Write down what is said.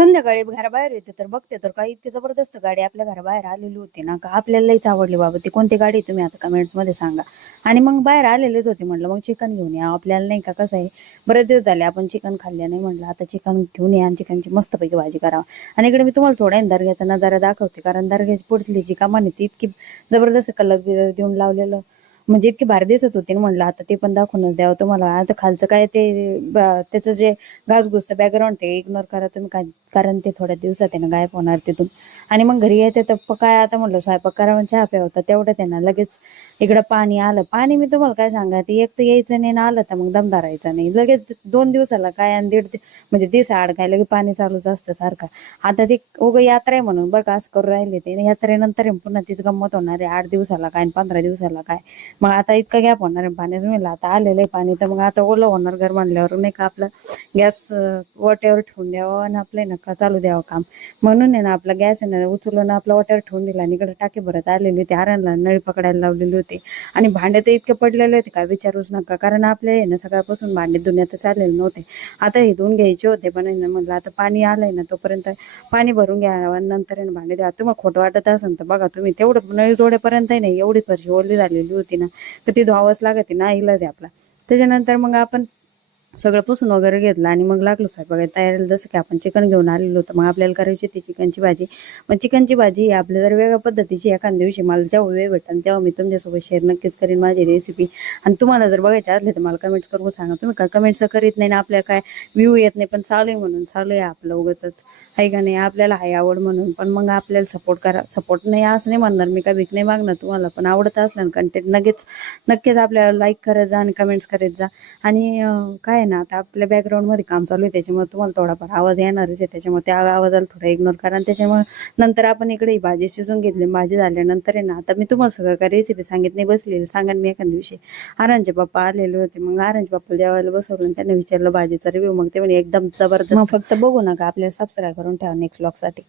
संध्याकाळी घराबाहेर येते तर बघते तर काही इतकी जबरदस्त गाडी आपल्या घराबाहेर आलेली होती ना का आपल्याला लईच आवडली बाबा ती कोणती गाडी आहे तुम्ही आता कमेंट्समध्ये सांगा. आणि मग बाहेर आलेलेच होते म्हटलं मग चिकन घेऊन या आपल्याला नाही का कसं आहे बरेच दिवस झाले आपण चिकन खाल्ले नाही म्हटलं आता चिकन घेऊन या आणि चिकनची मस्तपैकी भाजी करावा. आणि इकडे मी तुम्हाला थोड्या दर्ग्याचा नजारा दाखवते कारण दर्ग्याची पुढली जी कामाने ती इतकी जबरदस्त कलर बिलर देऊन लावलेलं म्हणजे इतकी भारी दिसत होती ना म्हणलं आता ते पण दाखवूनच द्यावं तुम्हाला. आता खालचं काय ते त्याचं जे घासघुसचं बॅकग्राऊंड ते इग्नोर करा तुम्ही. काय कारण ते थोड्या दिवसात आहे ना गायब होणार तिथून. आणि मग घरी येते तर प- काय आता म्हणलं स्वयंपाक करावं चहा प्या होता. तेवढं त्यांना लगेच इकडं पाणी आलं. पाणी मी तुम्हाला काय सांगा ते एक तर यायचं नाही ना आलं तर मग दमदारायचं नाही. लगेच दोन दिवसाला काय आणि दीड म्हणजे दिस आड काय लगेच पाणी चालूच असतं सारखं. आता ते उग यात्रा आहे म्हणून बरं का असं करू राहिले ते. यात्रेनंतर आहे पुन्हा तीच गंमत होणार आहे. आठ दिवसाला काय आणि पंधरा दिवसाला काय. मग आता इतकं गॅप होणार आहे पाण्याचं म्हणलं आता आलेलं आहे पाणी तर मग आता ओलं होणार घर बांधल्यावर नाही का आपलं गॅस वाट्यावर ठेवून द्यावं आणि आपलं आहे ना चालू द्यावं काम. म्हणून आहे ना आपला गॅस आहे ना उचलून आपला वाट्यावर ठेवून दिला आणि इकडे टाकी भरत आलेली होती. आरणला नळी पकडायला लावलेली होती. आणि भांडे तर इतके पडलेले होते काय विचारूच नका. कारण आपले आहे ना सकाळपासून भांडे धुण्यातच आलेले नव्हते. आता हे धुवून घ्यायचे होते पण म्हणलं आता पाणी आलंय ना तोपर्यंत पाणी भरून घ्या आणि नंतर भांडे द्या. तुम्हाला खोटं वाटत असेल तर बघा तुम्ही. तेवढं नळी जोडेपर्यंत नाही एवढी फरशी ओली झालेली होती ना. तर ती धुवावंच लागते ना इलाज आहे आपला. त्याच्यानंतर मग आपण सगळं पुसून वगैरे घेतलं आणि मग लागलो स्वयंपाक तयारीला जसं की आपण चिकन घेऊन आलेलो तर मग आपल्याला करायची होती चिकनची भाजी. मग चिकनची भाजी ही आपल्या जर वेगळ्या पद्धतीची एखाद्या दिवशी मला जेव्हा वेळ भेटेल तेव्हा मी तुमच्यासोबत शेअर नक्कीच करीन माझी रेसिपी आणि तुम्हाला जर बघायचे असले तर मला कमेंट्स करून सांगा. तुम्ही काय कमेंट्स करीत नाही ना आपल्या काय व्ह्यू येत नाही पण चालू आहे म्हणून चालू आहे आपलं उगाच आहे का नाही? आपल्याला आहे आवड म्हणून. पण मग आपल्याला सपोर्ट करा. सपोर्ट नाही असं नाही म्हणणार मी काय भीक नाही मागणार तुम्हाला पण आवडत असलं ना कंटेंट नक्कीच नक्कीच आपल्याला लाईक करत जा आणि कमेंट्स करत जा. आणि काय आहे ना आता आपल्या बॅकग्राऊंडमध्ये मध्ये काम चालू आहे त्याच्यामुळे तुम्हाला थोडाफार आवाज येणारच आहे त्याच्यामुळे त्या आवाजाला थोडा इग्नोर करा आणि त्याच्यामुळे नंतर आपण इकडे भाजी शिजून घेतली भाजी झाल्यानंतर आहे ना आता मी तुम्हाला सगळं काय रेसिपी सांगितली बसलेली सांगा मी एखाद्या दिवशी. आरांचे पप्पा आलेले होते मग आरांचे पप्पा जेवायला बसवलं आणि त्यांना विचारलं भाजीचा रिव्ह्यू मग ते म्हणजे एकदम जबरदस्त. फक्त बघू नका आपल्याला सबस्क्राईब करून ठेवा नेक्स्टसाठी.